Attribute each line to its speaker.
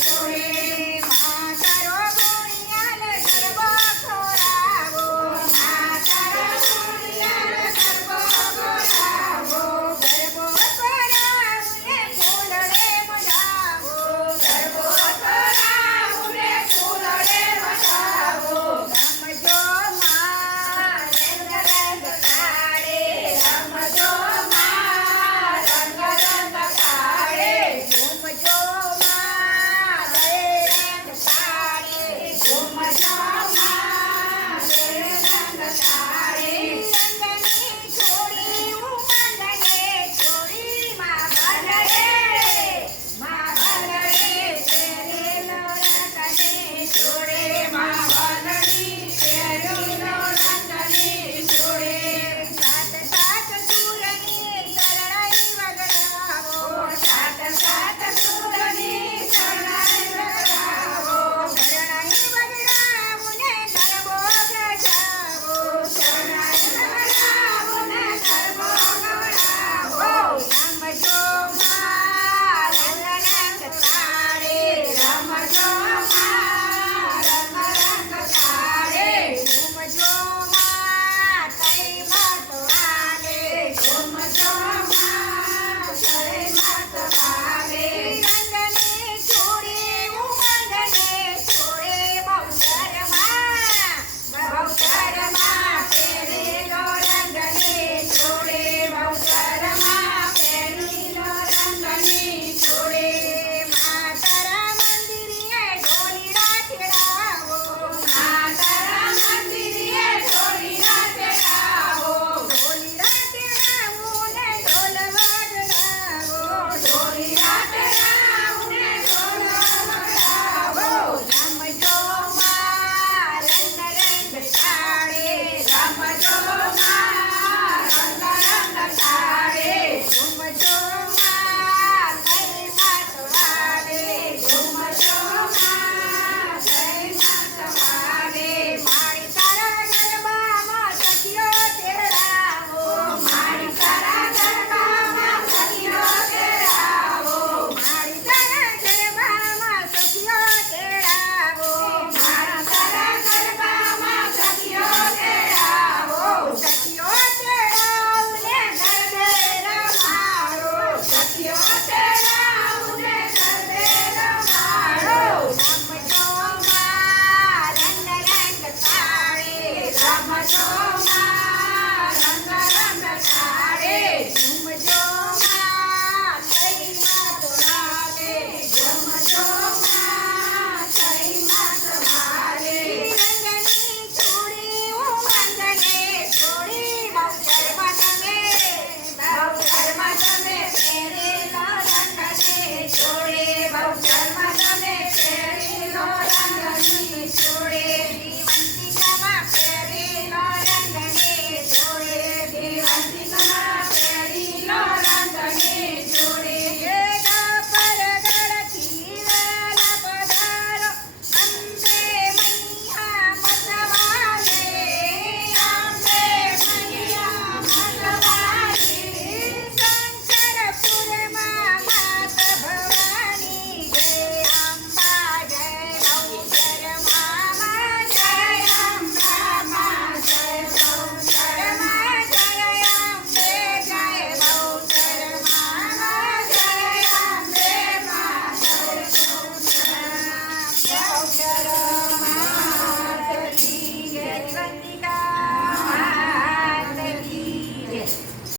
Speaker 1: Spirit.